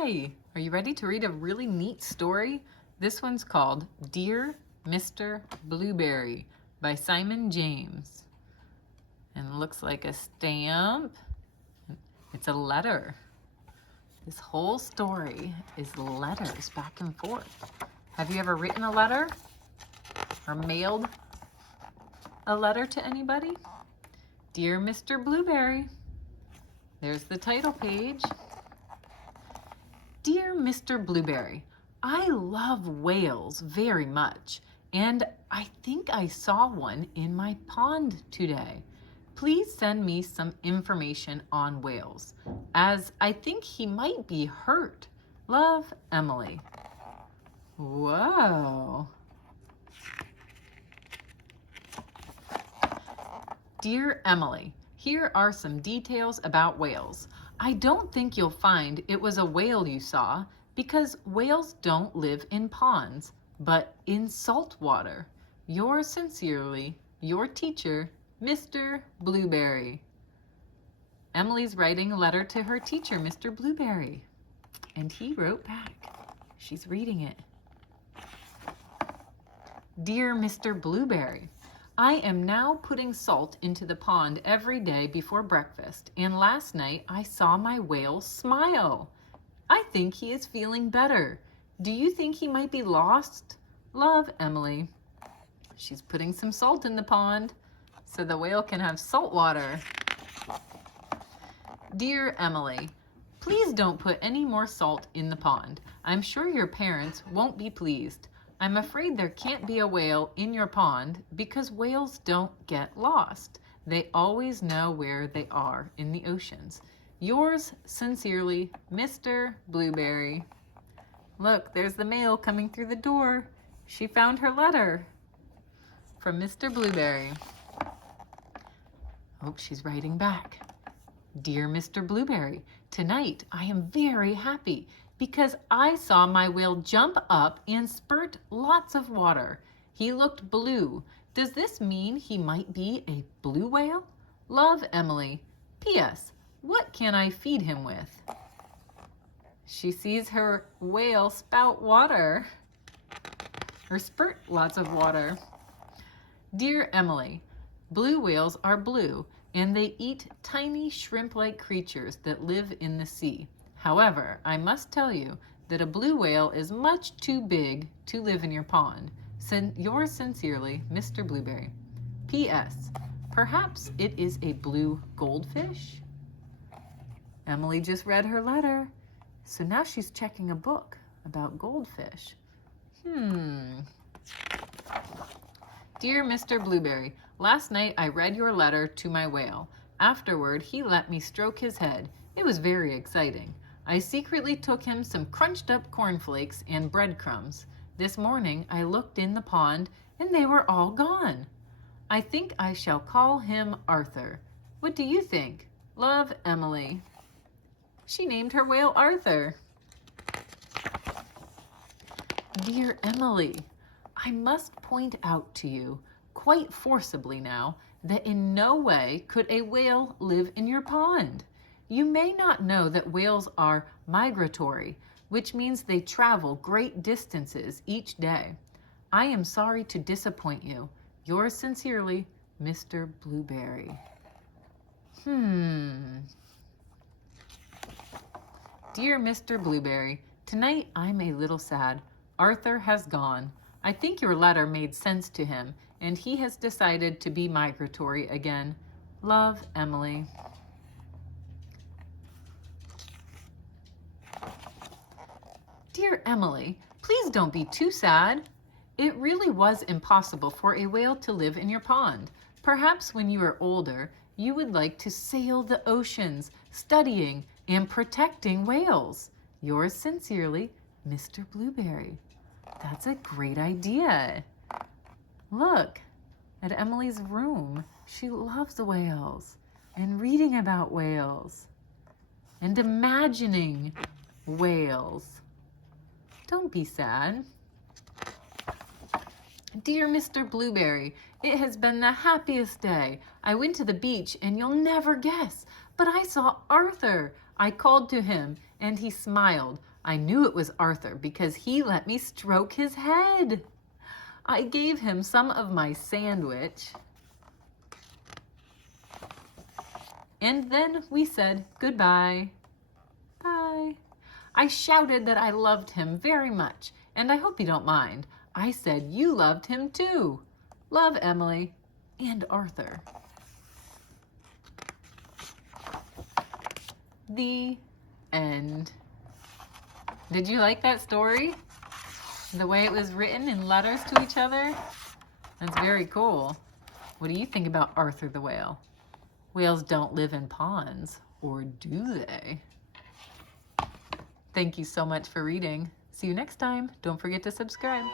Hi, are you ready to read a really neat story? This one's called Dear Mr. Blueberry by Simon James. And it looks like a stamp. It's a letter. This whole story is letters back and forth. Have you ever written a letter or mailed a letter to anybody? Dear Mr. Blueberry. There's the title page. Dear Mr. Blueberry, I love whales very much, and I think I saw one in my pond today. Please send me some information on whales, as I think he might be hurt. Love, Emily. Whoa. Dear Emily, here are some details about whales. I don't think you'll find it was a whale you saw because whales don't live in ponds, but in salt water. Yours sincerely, your teacher, Mr. Blueberry. Emily's writing a letter to her teacher, Mr. Blueberry, and he wrote back. She's reading it. Dear Mr. Blueberry, I am now putting salt into the pond every day before breakfast, and last night I saw my whale smile. I think he is feeling better. Do you think he might be lost? Love, Emily. She's putting some salt in the pond so the whale can have salt water. Dear Emily, please don't put any more salt in the pond. I'm sure your parents won't be pleased. I'm afraid there can't be a whale in your pond because whales don't get lost. They always know where they are in the oceans. Yours sincerely, Mr. Blueberry. Look, there's the mail coming through the door. She found her letter from Mr. Blueberry. Oh, she's writing back. Dear Mr. Blueberry, tonight I am very happy because I saw my whale jump up and spurt lots of water. He looked blue. Does this mean he might be a blue whale? Love, Emily. P.S. What can I feed him with? She sees her whale spout water, or spurt lots of water. Dear Emily, blue whales are blue, and they eat tiny shrimp-like creatures that live in the sea. However, I must tell you that a blue whale is much too big to live in your pond. Yours sincerely, Mr. Blueberry. P.S. Perhaps it is a blue goldfish? Emily just read her letter, so now she's checking a book about goldfish. Dear Mr. Blueberry, last night I read your letter to my whale. Afterward, he let me stroke his head. It was very exciting. I secretly took him some crunched up cornflakes and breadcrumbs. This morning I looked in the pond and they were all gone. I think I shall call him Arthur. What do you think? Love, Emily. She named her whale Arthur. Dear Emily, I must point out to you, quite forcibly now, that in no way could a whale live in your pond. You may not know that whales are migratory, which means they travel great distances each day. I am sorry to disappoint you. Yours sincerely, Mr. Blueberry. Dear Mr. Blueberry, tonight I'm a little sad. Arthur has gone. I think your letter made sense to him, and he has decided to be migratory again. Love, Emily. Dear Emily, please don't be too sad. It really was impossible for a whale to live in your pond. Perhaps when you are older, you would like to sail the oceans, studying and protecting whales. Yours sincerely, Mr. Blueberry. That's a great idea. Look at Emily's room. She loves whales and reading about whales and imagining whales. Don't be sad. Dear Mr. Blueberry, it has been the happiest day. I went to the beach and you'll never guess, but I saw Arthur. I called to him, and he smiled. I knew it was Arthur because he let me stroke his head. I gave him some of my sandwich. And then we said goodbye. Bye. I shouted that I loved him very much, and I hope you don't mind. I said you loved him too. Love, Emily and Arthur. The end. Did you like that story? The way it was written in letters to each other? That's very cool. What do you think about Arthur the whale? Whales don't live in ponds, or do they? Thank you so much for reading. See you next time. Don't forget to subscribe.